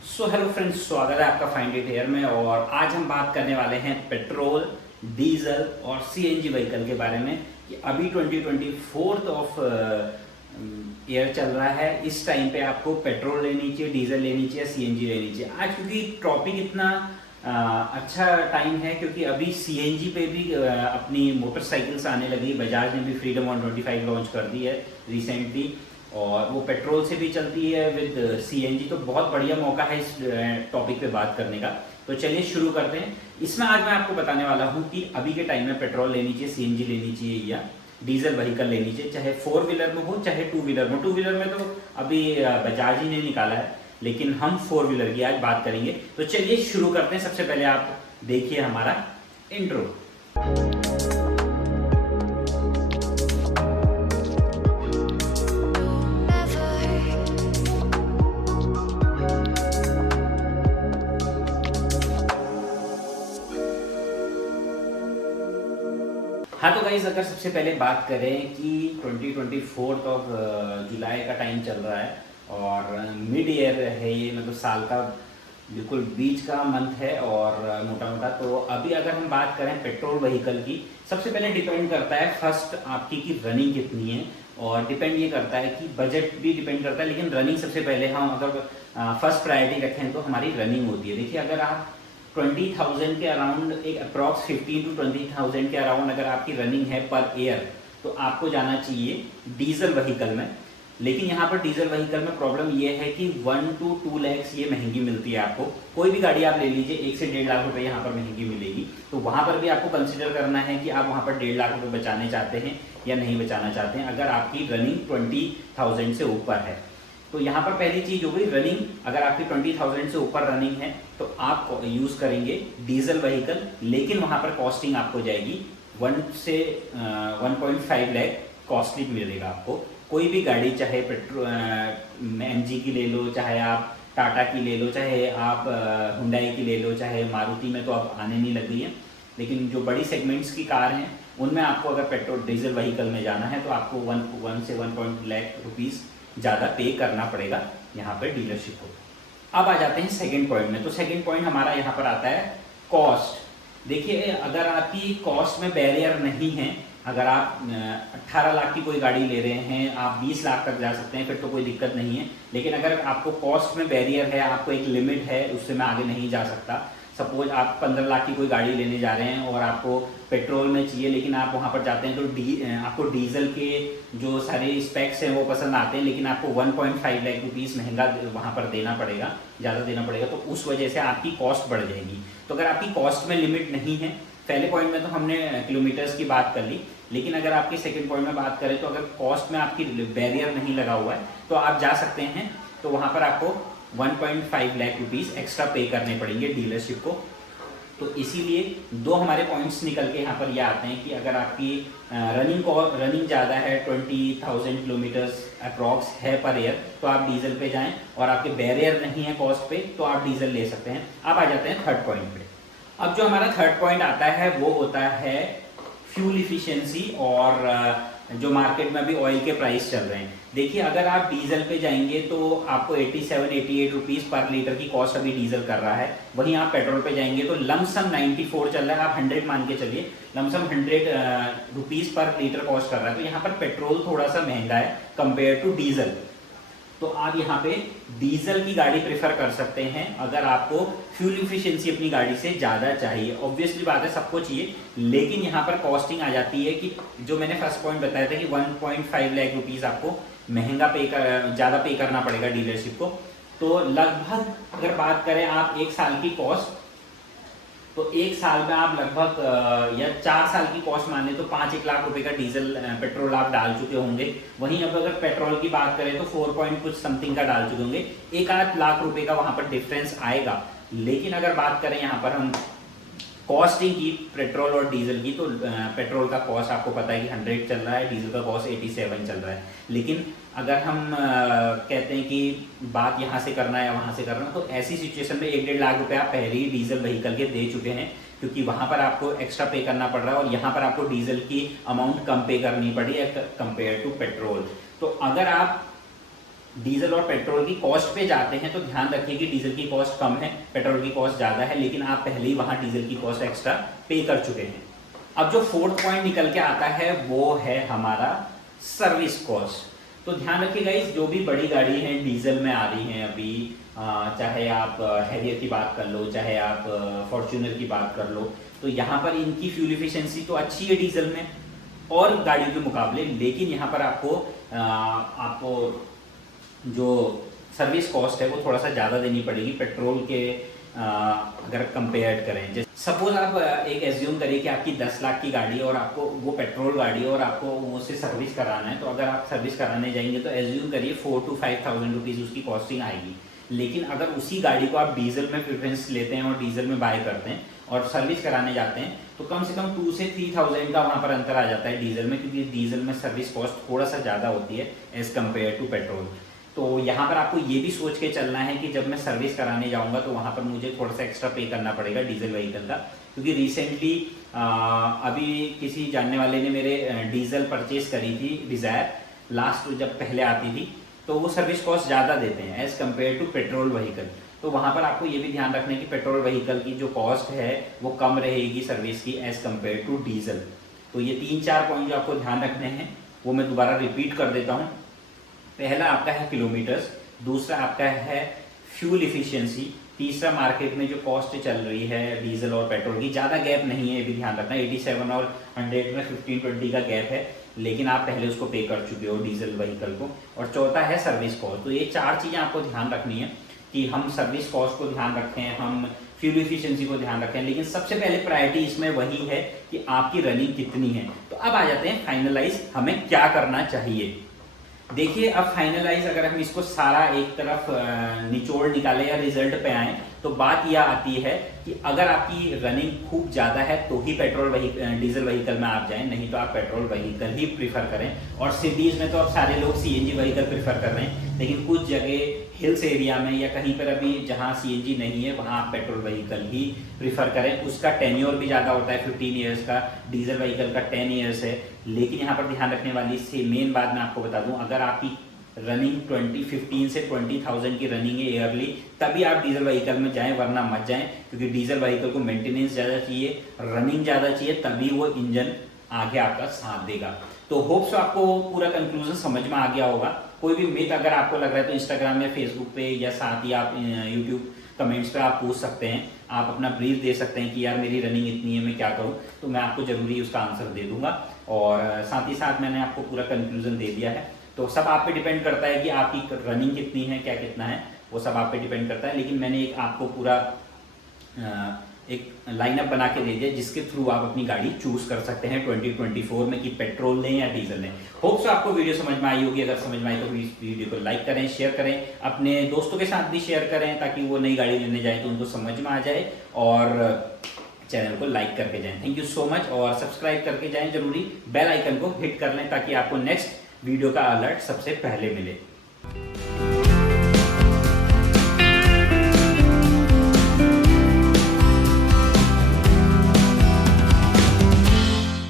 So hello friends, स्वागत है आपका फाइंड इट हेयर में। और आज हम बात करने वाले हैं पेट्रोल, डीजल और सीएनजी व्हीकल के बारे में कि अभी 2024 ऑफ ईयर चल रहा है। इस टाइम पे आपको पेट्रोल लेनी चाहिए, डीजल लेनी चाहिए, सीएनजी लेनी चाहिए। आज क्योंकि टॉपिक इतना अच्छा टाइम है क्योंकि अभी सीएनजी पे भी अपनी मोटरसाइकिल्स आने लगी। बजाज ने भी फ्रीडम 125 लॉन्च कर दी है रिसेंटली, और वो पेट्रोल से भी चलती है विद सीएनजी। तो बहुत बढ़िया मौका है इस टॉपिक पे बात करने का। तो चलिए शुरू करते हैं। इसमें आज मैं आपको बताने वाला हूँ कि अभी के टाइम में पेट्रोल लेनी चाहिए, सीएनजी लेनी चाहिए या डीजल व्हीकल लेनी चाहिए, चाहे 4 व्हीलर में हो चाहे 2 व्हीलर में। 2 व्हीलर में तो अभी बजाज ही ने निकाला है, लेकिन हम 4 व्हीलर की आज बात करेंगे। तो चलिए शुरू करते हैं। सबसे पहले आप देखिए हमारा इंट्रो। हाँ तो गाइज, अगर सबसे पहले बात करें कि 2024 ऑफ जुलाई का टाइम चल रहा है और मिड ईयर है ये, मतलब साल का बिल्कुल बीच का मंथ है। और मोटा मोटा तो अभी अगर हम बात करें पेट्रोल व्हीकल की, सबसे पहले डिपेंड करता है फर्स्ट आपकी की रनिंग कितनी है, और डिपेंड ये करता है कि बजट भी डिपेंड करता है। लेकिन रनिंग सबसे पहले हम अगर फर्स्ट प्रायोरिटी रखें तो हमारी रनिंग होती है। देखिए, अगर आप 20,000 के अराउंड, एक अप्रॉक्स 15 to 20,000 के अराउंड अगर आपकी रनिंग है पर ईयर, तो आपको जाना चाहिए डीजल व्हीकल में। लेकिन यहाँ पर डीजल व्हीकल में प्रॉब्लम ये है कि 1 to 2 lakhs ये महंगी मिलती है आपको। कोई भी गाड़ी आप ले लीजिए, 1 से 1.5 लाख रुपए यहाँ पर महंगी मिलेगी। तो वहाँ पर भी आपको कंसिडर करना है कि आप वहाँ पर 1.5 लाख रुपए बचाने चाहते हैं या नहीं बचाना चाहते हैं, अगर आपकी रनिंग 20,000 से ऊपर है। तो यहाँ पर पहली चीज हो गई रनिंग। अगर आपकी 20,000 से ऊपर रनिंग है तो आप यूज करेंगे डीजल व्हीकल, लेकिन वहाँ पर कॉस्टिंग आपको जाएगी 1 से 1.5 लाख कॉस्टली मिलेगा आपको। कोई भी गाड़ी, चाहे पेट्रोल एमजी की ले लो, चाहे आप टाटा की ले लो, चाहे आप हुंडई की ले लो, चाहे मारुति में तो अब आने नहीं लगी है, लेकिन जो बड़ी सेगमेंट्स की कार हैं उनमें आपको अगर पेट्रोल डीजल व्हीकल में जाना है तो आपको 1 से 1 लाख रुपीज़ ज़्यादा पे करना पड़ेगा यहाँ पर डीलरशिप को। अब आ जाते हैं सेकंड पॉइंट में। तो सेकंड पॉइंट हमारा यहाँ पर आता है कॉस्ट। देखिए, अगर आपकी कॉस्ट में बैरियर नहीं है, अगर आप 18 लाख की कोई गाड़ी ले रहे हैं, आप 20 लाख तक जा सकते हैं, फिर तो कोई दिक्कत नहीं है। लेकिन अगर आपको कॉस्ट में बैरियर है, आपको एक लिमिट है, उससे मैं आगे नहीं जा सकता। सपोज आप 15 लाख की कोई गाड़ी लेने जा रहे हैं और आपको पेट्रोल में चाहिए, लेकिन आप वहाँ पर जाते हैं तो आपको डीजल के जो सारे स्पेक्स हैं वो पसंद आते हैं, लेकिन आपको 1.5 लाख रुपीज़ महंगा वहाँ पर देना पड़ेगा, ज़्यादा देना पड़ेगा। तो उस वजह से आपकी कॉस्ट बढ़ जाएगी। तो अगर आपकी कॉस्ट में लिमिट नहीं है, पहले पॉइंट में तो हमने किलोमीटर्स की बात कर ली, लेकिन अगर आपकी सेकंड पॉइंट में बात करें तो अगर कॉस्ट में आपकी बैरियर नहीं लगा हुआ है तो आप जा सकते हैं। तो वहाँ पर आपको 1.5 लाख रुपीज़ एक्स्ट्रा पे करने पड़ेंगे डीलरशिप को। तो इसीलिए दो हमारे पॉइंट्स निकल के यहाँ पर ये आते हैं कि अगर आपकी रनिंग ज़्यादा है, 20,000 किलोमीटर्स अप्रॉक्स है पर ईयर, तो आप डीजल पे जाएं, और आपके बैरियर नहीं है कॉस्ट पे तो आप डीजल ले सकते हैं। अब आ जाते हैं थर्ड पॉइंट पे। अब जो हमारा थर्ड पॉइंट आता है वो होता है फ्यूल इफिशियंसी, और जो मार्केट में अभी ऑयल के प्राइस चल रहे हैं। देखिए, अगर आप डीजल पे जाएंगे तो आपको 87-88 रुपीज़ पर लीटर की कॉस्ट अभी डीजल कर रहा है। वहीं आप पेट्रोल पे जाएंगे तो लमसम 94 चल रहा है। आप 100 मान के चलिए, लमसम 100 रुपीज़ पर लीटर कॉस्ट कर रहा है। तो यहाँ पर पेट्रोल थोड़ा सा महंगा है कंपेयर टू डीजल। तो आप यहाँ पे डीजल की गाड़ी प्रेफर कर सकते हैं अगर आपको फ्यूल इफिशिएंसी अपनी गाड़ी से ज़्यादा चाहिए। ऑब्वियसली बात है, सबको चाहिए, लेकिन यहाँ पर कॉस्टिंग आ जाती है कि जो मैंने फर्स्ट पॉइंट बताया था कि 1.5 लाख रुपीज़ आपको महंगा ज़्यादा पे करना पड़ेगा डीलरशिप को। तो लगभग अगर बात करें आप 1 साल की कॉस्ट, तो 1 साल में आप लगभग या 4 साल की कॉस्ट माने तो 5-1 लाख रुपए का डीजल पेट्रोल आप डाल चुके होंगे। वहीं अब अगर पेट्रोल की बात करें तो 4 पॉइंट कुछ समथिंग का डाल चुके होंगे। 1-8 लाख रुपए का वहां पर डिफरेंस आएगा। लेकिन अगर बात करें यहाँ पर हम कॉस्टिंग की पेट्रोल और डीजल की, तो पेट्रोल का कॉस्ट आपको पता है कि 100 चल रहा है, डीजल का कॉस्ट 87 चल रहा है। लेकिन अगर हम कहते हैं कि बात यहाँ से करना है या वहाँ से करना है, तो ऐसी सिचुएशन में 1-1.5 लाख रुपए आप पहले ही डीजल व्हीकल के दे चुके हैं, क्योंकि वहाँ पर आपको एक्स्ट्रा पे करना पड़ रहा है और यहाँ पर आपको डीजल की अमाउंट कम पे करनी पड़ी है कंपेयर टू पेट्रोल। तो अगर आप डीजल और पेट्रोल की कॉस्ट पे जाते हैं तो ध्यान रखिए कि डीजल की कॉस्ट कम है, पेट्रोल की कॉस्ट ज़्यादा है, लेकिन आप पहले ही वहाँ डीजल की कॉस्ट एक्स्ट्रा पे कर चुके हैं। अब जो फोर्थ पॉइंट निकल के आता है वो है हमारा सर्विस कॉस्ट। तो ध्यान रखिए गाइस, जो भी बड़ी गाड़ी है डीजल में आ रही हैं अभी, चाहे आप हैरियर की बात कर लो, चाहे आप फॉर्च्यूनर की बात कर लो, तो यहाँ पर इनकी फ्यूल इफिशिएंसी तो अच्छी है डीजल में और गाड़ियों के मुकाबले, लेकिन यहाँ पर आपको जो सर्विस कॉस्ट है वो थोड़ा सा ज़्यादा देनी पड़ेगी पेट्रोल के अगर कंपेयर करें। जैसे सपोज आप एक एज्यूम करिए कि आपकी 10 लाख की गाड़ी है और आपको वो पेट्रोल गाड़ी है और आपको उससे सर्विस कराना है, तो अगर आप सर्विस कराने जाएंगे तो एज्यूम करिए 4 to 5,000 रुपीज़ उसकी कॉस्टिंग आएगी। लेकिन अगर उसी गाड़ी को आप डीजल में प्रेफरेंस लेते हैं और डीजल में बाय करते हैं और सर्विस कराने जाते हैं तो कम से कम 2 से 3,000 का वहाँ पर अंतर आ जाता है डीजल में, क्योंकि डीजल में सर्विस कॉस्ट थोड़ा सा ज़्यादा होती है एज़ कम्पेयर टू पेट्रोल। तो यहाँ पर आपको ये भी सोच के चलना है कि जब मैं सर्विस कराने जाऊँगा तो वहाँ पर मुझे थोड़ा सा एक्स्ट्रा पे करना पड़ेगा डीजल व्हीकल का, क्योंकि रिसेंटली अभी किसी जानने वाले ने मेरे डीजल परचेज करी थी डिज़ायर, लास्ट जब पहले आती थी, तो वो सर्विस कॉस्ट ज़्यादा देते हैं as compared to petrol vehicle. तो वहाँ पर आपको ये भी ध्यान रखना है कि पेट्रोल व्हीकल की जो कॉस्ट है वो कम रहेगी सर्विस की एज़ कम्पेयर टू डीजल। तो ये 3-4 पॉइंट जो आपको ध्यान रखने हैं वो मैं दोबारा रिपीट कर देता हूँ। पहला आपका है किलोमीटर्स, दूसरा आपका है फ्यूल इफिशिएंसी, तीसरा मार्केट में जो कॉस्ट चल रही है डीजल और पेट्रोल की, ज़्यादा गैप नहीं है, ये भी ध्यान रखना, 87 और 100 में 15-20 का गैप है, लेकिन आप पहले उसको पे कर चुके हो डीजल व्हीकल को। और चौथा है सर्विस कॉस्ट। तो ये 4 चीज़ें आपको ध्यान रखनी है कि हम सर्विस कॉस्ट को ध्यान रखें, हम फ्यूल इफिशिएंसी को ध्यान रखें, लेकिन सबसे पहले प्रायोरिटी इसमें वही है कि आपकी रनिंग कितनी है। तो अब आ जाते हैं फाइनलाइज हमें क्या करना चाहिए। देखिए, अब फाइनलाइज अगर हम इसको सारा एक तरफ निचोड़ निकाले या रिजल्ट पे आए तो बात यह आती है कि अगर आपकी रनिंग खूब ज़्यादा है तो ही डीजल व्हीकल में आप जाएं, नहीं तो आप पेट्रोल व्हीकल ही प्रीफर करें। और सिटीज़ में तो अब सारे लोग सीएनजी व्हीकल प्रीफर कर रहे हैं, लेकिन कुछ जगह हिल्स एरिया में या कहीं पर अभी जहाँ सीएनजी नहीं है वहाँ आप पेट्रोल व्हीकल ही प्रीफर करें। उसका टेन्योर भी ज़्यादा होता है, 15 ईयर्स का, डीजल व्हीकल का 10 ईयर्स है। लेकिन यहाँ पर ध्यान रखने वाली से मेन बात मैं आपको बता दूँ, अगर आपकी रनिंग 15 से 20,000 की रनिंग है ईयरली, तभी आप डीजल व्हीकल में जाएं, वरना मत जाएं, क्योंकि डीजल व्हीकल को मेंटेनेंस ज़्यादा चाहिए, रनिंग ज़्यादा चाहिए, तभी वो इंजन आगे आपका साथ देगा। तो होप्स आपको पूरा कंक्लूजन समझ में आ गया होगा। कोई भी मिथ अगर आपको लग रहा है तो इंस्टाग्राम या फेसबुक पे या साथ ही आप यूट्यूब कमेंट्स पे आप पूछ सकते हैं, आप अपना ब्रीफ दे सकते हैं कि यार मेरी रनिंग इतनी है, मैं क्या करूं, तो मैं आपको जरूरी उसका आंसर दे दूंगा। और साथ ही साथ मैंने आपको पूरा कंक्लूजन दे दिया है। तो सब आप पे डिपेंड करता है कि आपकी रनिंग कितनी है, क्या कितना है, वो सब आप पे डिपेंड करता है। लेकिन मैंने आपको पूरा एक लाइनअप बना के दे दिया जिसके थ्रू आप अपनी गाड़ी चूज कर सकते हैं 2024 में कि पेट्रोल लें या डीजल लें। होप्स आपको वीडियो समझ में आई होगी। अगर समझ में आई तो इस वीडियो को लाइक करें, शेयर करें, अपने दोस्तों के साथ भी शेयर करें ताकि वो नई गाड़ी लेने जाए तो उनको समझ में आ जाए, और चैनल को लाइक करके जाएं। Thank you so much. और सब्सक्राइब करके जाएं जरूरी, बेल आइकन को हिट कर लें ताकि आपको नेक्स्ट वीडियो का अलर्ट सबसे पहले मिले।